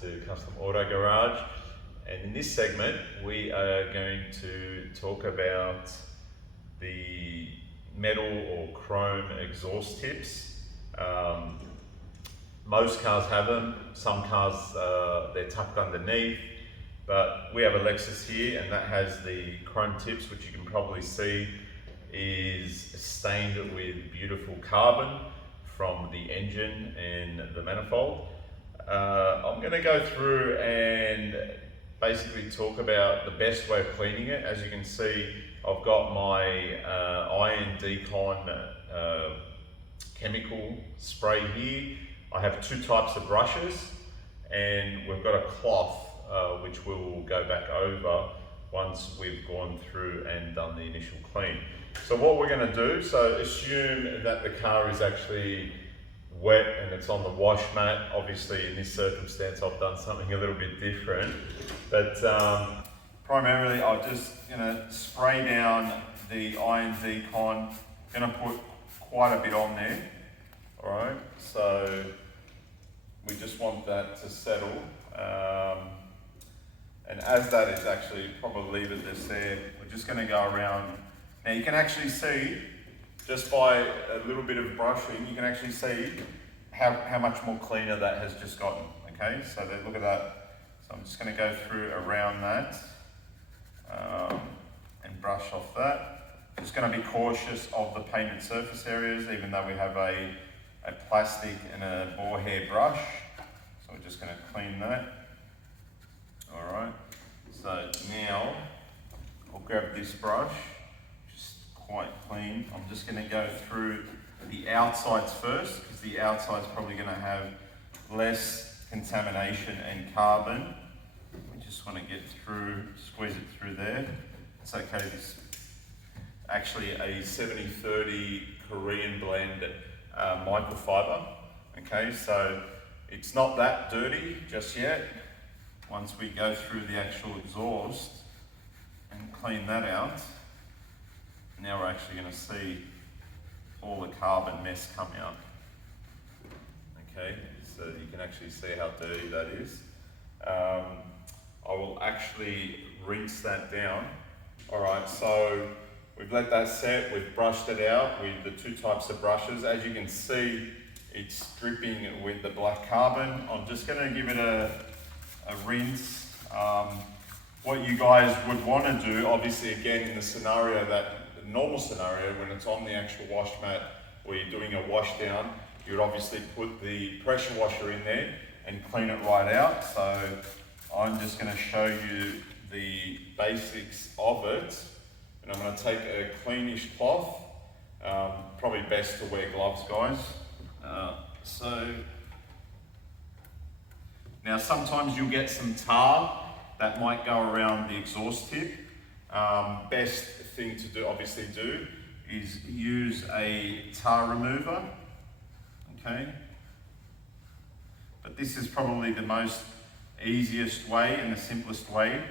to Custom Auto Garage, and in this segment we are going to talk about the metal or chrome exhaust tips. Most cars have them, some cars they're tucked underneath, but we have a Lexus here and that has the chrome tips, which you can probably see is stained with beautiful carbon from the engine and the manifold. I'm going to go through and basically talk about the best way of cleaning it. As you can see, I've got my iron decon chemical spray here. I have two types of brushes, and we've got a cloth which we'll go back over once we've gone through and done the initial clean. So what we're going to do, so assume that the car is actually wet and it's on the wash mat. Obviously in this circumstance I've done something a little bit different, but primarily I'm just going to spray down the iron decon. I'm going to put quite a bit on there. Alright, so we just want that to settle, and as that is actually, probably leave it just there, we're just going to go around. Now you can actually see, just by a little bit of brushing, you can actually see how much more cleaner that has just gotten. Okay, so look at that. So I'm just going to go through around that and brush off that. Just going to be cautious of the painted surface areas, even though we have a plastic and a boar hair brush. So we're just going to clean that. Alright, so now I'll grab this brush, just quite clean. I'm just going to go through the outsides first, because the outside's probably going to have less contamination and carbon. We just want to get through, squeeze it through there. It's okay, this actually a 70-30 Korean blend microfiber. Okay, so it's not that dirty just yet. Once we go through the actual exhaust and clean that out, now we're actually going to see all the carbon mess come out. Okay, so you can actually see how dirty that is. I will actually rinse that down. Alright, so we've let that set, we've brushed it out with the two types of brushes. As you can see, it's dripping with the black carbon. I'm just going to give it a rinse. What you guys would want to do, obviously again in the normal scenario, when it's on the actual wash mat or you're doing a wash down, you'd obviously put the pressure washer in there and clean it right out. So I'm just going to show you the basics of it. And I'm going to take a cleanish cloth. Probably best to wear gloves, guys. Now sometimes you'll get some tar that might go around the exhaust tip. Best thing to do, is use a tar remover. Okay. But this is probably the most easiest way and the simplest way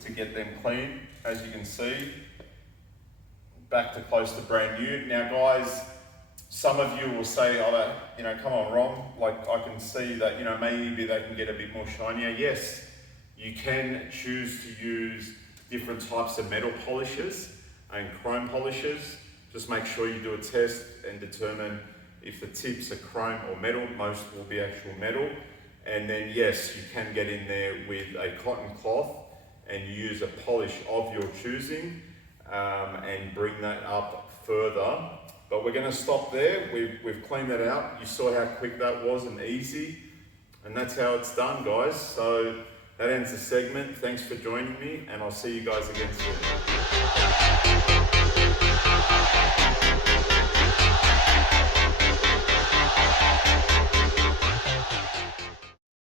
to get them clean. As you can see, back to close to brand new. Now guys, some of you will say, oh, come on, Ron, like I can see that, maybe they can get a bit more shinier. Yes, you can choose to use different types of metal polishes and chrome polishes. Just make sure you do a test and determine if the tips are chrome or metal. Most will be actual metal. And then yes, you can get in there with a cotton cloth and use a polish of your choosing and bring that up further. But we're going to stop there. We've cleaned that out. You saw how quick that was and easy. And that's how it's done, guys. So that ends the segment. Thanks for joining me, and I'll see you guys again soon.